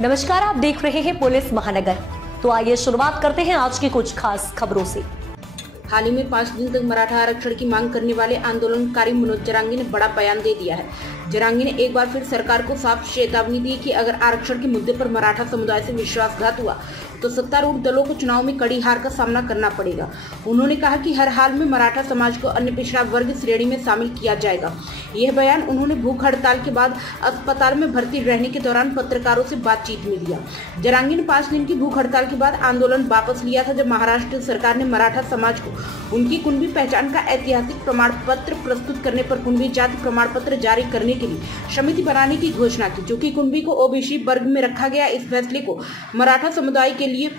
नमस्कार, आप देख रहे हैं पुलिस महानगर। तो आइए शुरुआत करते हैं आज की कुछ खास खबरों से। हाल ही में 5 दिन तक मराठा आरक्षण की मांग करने वाले आंदोलनकारी मनोज जरांगी ने बड़ा बयान दे दिया है। जरांगी ने एक बार फिर सरकार को साफ चेतावनी दी कि अगर आरक्षण के मुद्दे पर मराठा समुदाय से विश्वासघात हुआ तो सत्तारूढ़ दलों को चुनाव में कड़ी हार का सामना करना पड़ेगा। उन्होंने कहा कि हर हाल में मराठा समाज को अन्य पिछड़ा वर्ग श्रेणी में शामिल किया जाएगा। यह बयान उन्होंने भूख हड़ताल के बाद अस्पताल में भर्ती रहने के दौरान पत्रकारों से बातचीत में दिया। जरांगी ने 5 दिन की भूख हड़ताल के बाद आंदोलन वापस लिया था, जब महाराष्ट्र सरकार ने मराठा समाज को उनकी कुणबी पहचान का ऐतिहासिक प्रमाण पत्र प्रस्तुत करने पर कुणबी जाति प्रमाण पत्र जारी करने के लिए समिति बनाने की घोषणा की, जो कि कुणबी को ओबीसी वर्ग में रखा गया। इस फैसले को मराठा समुदाय के लिए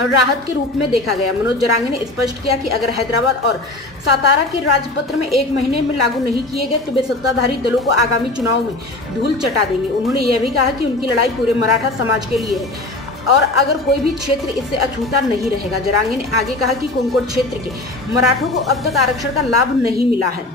राहत के रूप में देखा गया। मनोज जरांगी ने स्पष्ट किया कि अगर हैदराबाद और सातारा के राजपत्र में 1 महीने में लागू नहीं किए गए तो वे सत्ताधारी दलों को आगामी चुनाव में धूल चटा देंगे। उन्होंने यह भी कहा कि उनकी लड़ाई पूरे मराठा समाज के लिए है और अगर कोई भी क्षेत्र इससे अछूता नहीं रहेगा। जरांगी ने आगे कहा कि कुंकोट क्षेत्र के मराठों को अब तक आरक्षण का लाभ नहीं मिला है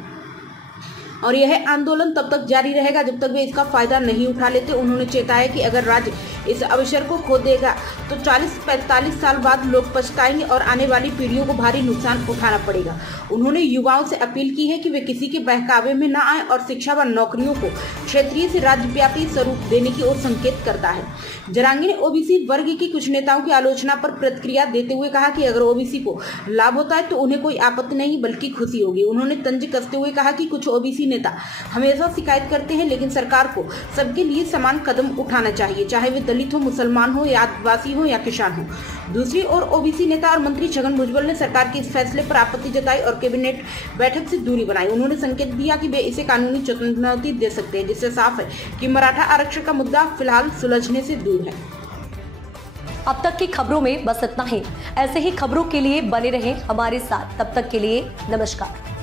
और यह आंदोलन तब तक जारी रहेगा जब तक वे इसका फायदा नहीं उठा लेते। उन्होंने चेताया कि अगर राज्य इस अवसर को खो देगा तो 40-45 साल बाद लोग पछताएंगे और आने वाली पीढ़ियों को भारी नुकसान उठाना पड़ेगा। उन्होंने युवाओं से अपील की है कि वे किसी के बहकावे में न आए और शिक्षा व नौकरियों को क्षेत्रीय से राज्यव्यापी स्वरूप देने की ओर संकेत करता है। जरांगी ने ओबीसी वर्ग की कुछ नेताओं की आलोचना पर प्रतिक्रिया देते हुए कहा कि अगर ओबीसी को लाभ होता है तो उन्हें कोई आपत्ति नहीं बल्कि खुशी होगी। उन्होंने तंज कसते हुए कहा कि कुछ ओबीसी नेता हमेशा शिकायत करते हैं, लेकिन सरकार को सबके लिए समान कदम उठाना चाहिए, चाहे वे दलित हो, मुसलमान हो या आदिवासी हो या किसान हो। दूसरी ओर ओबीसी नेता और मंत्री छगन भुजबल ने सरकार के इस फैसले पर आपत्ति जताई और कैबिनेट बैठक से दूरी बनाई। उन्होंने संकेत दिया कि वे इसे कानूनी चुनौती दे सकते हैं, जिससे साफ है कि मराठा आरक्षण का मुद्दा फिलहाल सुलझने से दूर है। अब तक की खबरों में बस इतना ही। ऐसे ही खबरों के लिए बने रहें हमारे साथ। तब तक के लिए नमस्कार।